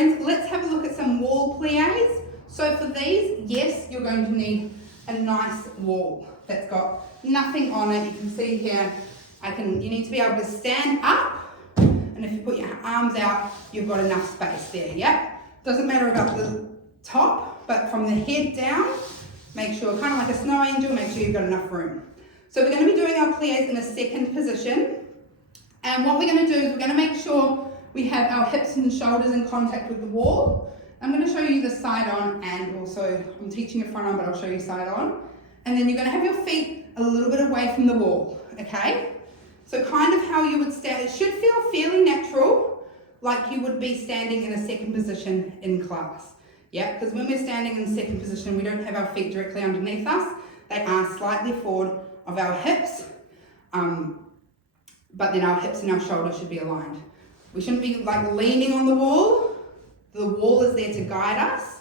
friends, let's have a look at some wall plies. So for these, yes, you're going to need a nice wall that's got nothing on it. You can see here, you need to be able to stand up, and if you put your arms out, you've got enough space there, yeah? Doesn't matter about the top, but from the head down, make sure, kind of like a snow angel, make sure you've got enough room. So we're going to be doing our plies in a second position. And what we're going to do is we're going to make sure we have our hips and shoulders in contact with the wall. I'm going to show you the side on, and also I'm teaching a front on, but I'll show you side on. And then you're going to have your feet a little bit away from the wall, okay? So kind of how you would stand. It should feel fairly natural, like you would be standing in a second position in class. Yeah, because when we're standing in second position, we don't have our feet directly underneath us. They are slightly forward of our hips, but then our hips and our shoulders should be aligned. We shouldn't be like leaning on the wall. The wall is there to guide us.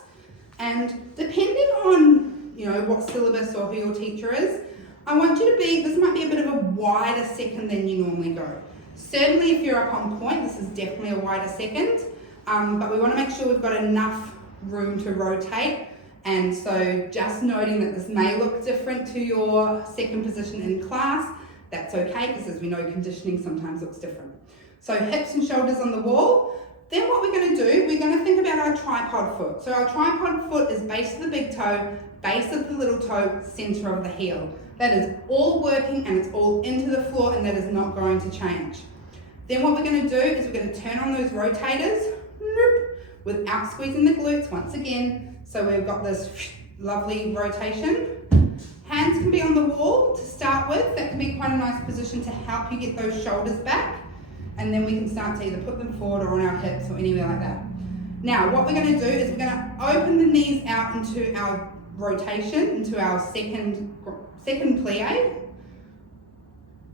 And depending on, you know, what syllabus or who your teacher is, I want you to be, this might be a bit of a wider second than you normally go. Certainly if you're up on point, this is definitely a wider second, but we want to make sure we've got enough room to rotate. And so just noting that this may look different to your second position in class, that's okay, because as we know, conditioning sometimes looks different. So hips and shoulders on the wall. Then what we're going to do, we're going to think about our tripod foot. So our tripod foot is base of the big toe, base of the little toe, center of the heel. That is all working, and it's all into the floor, and that is not going to change. Then what we're going to do is we're going to turn on those rotators without squeezing the glutes once again. So we've got this lovely rotation. Hands can be on the wall to start with. That can be quite a nice position to help you get those shoulders back. And then we can start to either put them forward or on our hips or anywhere like that. Now, what we're going to do is we're going to open the knees out into our rotation, into our second plie.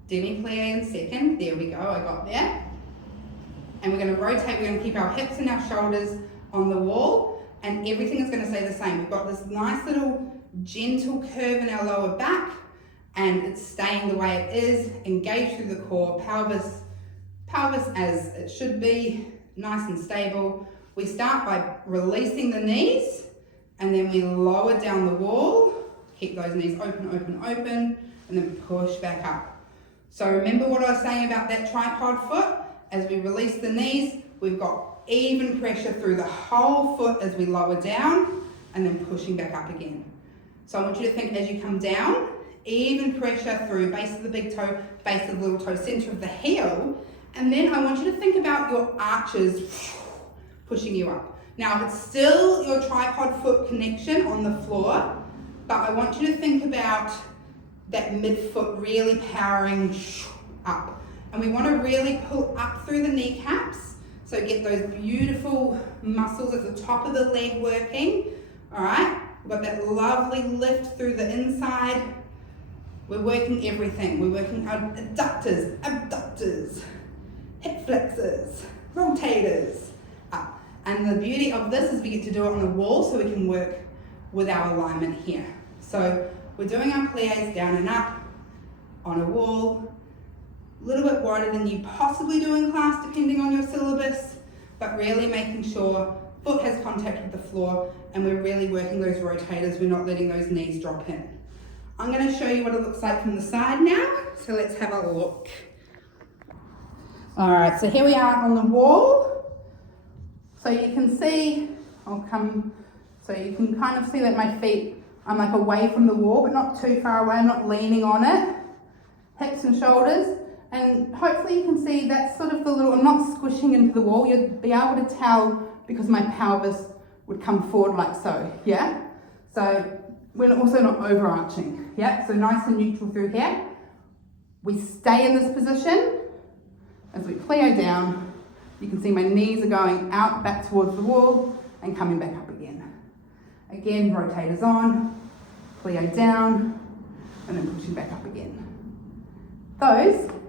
Demi plie in second. There we go, I got there. And we're going to rotate, we're going to keep our hips and our shoulders on the wall, and everything is going to stay the same. We've got this nice little gentle curve in our lower back, and it's staying the way it is, engaged through the core, pelvis as it should be, nice and stable. We start by releasing the knees, and then we lower down the wall, keep those knees open, open, open, and then push back up. So remember what I was saying about that tripod foot? As we release the knees, we've got even pressure through the whole foot as we lower down, and then pushing back up again. So I want you to think as you come down, even pressure through base of the big toe, base of the little toe, center of the heel, and then I want you to think about your arches pushing you up. Now, if it's still your tripod foot connection on the floor, but I want you to think about that midfoot really powering up. And we want to really pull up through the kneecaps, so get those beautiful muscles at the top of the leg working. All right, we've got that lovely lift through the inside. We're working everything. We're working our adductors, abductors, hip flexors, rotators, up. And the beauty of this is we get to do it on the wall, so we can work with our alignment here. So we're doing our plies down and up on a wall, a little bit wider than you possibly do in class depending on your syllabus, but really making sure foot has contact with the floor, and we're really working those rotators. We're not letting those knees drop in. I'm going to show you what it looks like from the side now, so let's have a look. All right, so here we are on the wall. So you can see, so you can kind of see that my feet, I'm like away from the wall, but not too far away. I'm not leaning on it. Hips and shoulders. And hopefully you can see that's sort of the little, I'm not squishing into the wall. You'll be able to tell because my pelvis would come forward like so, yeah? So we're also not overarching, yeah? So nice and neutral through here. We stay in this position. As we plie down, you can see my knees are going out back towards the wall and coming back up again. Again, rotators on, plie down, and then pushing back up again. Those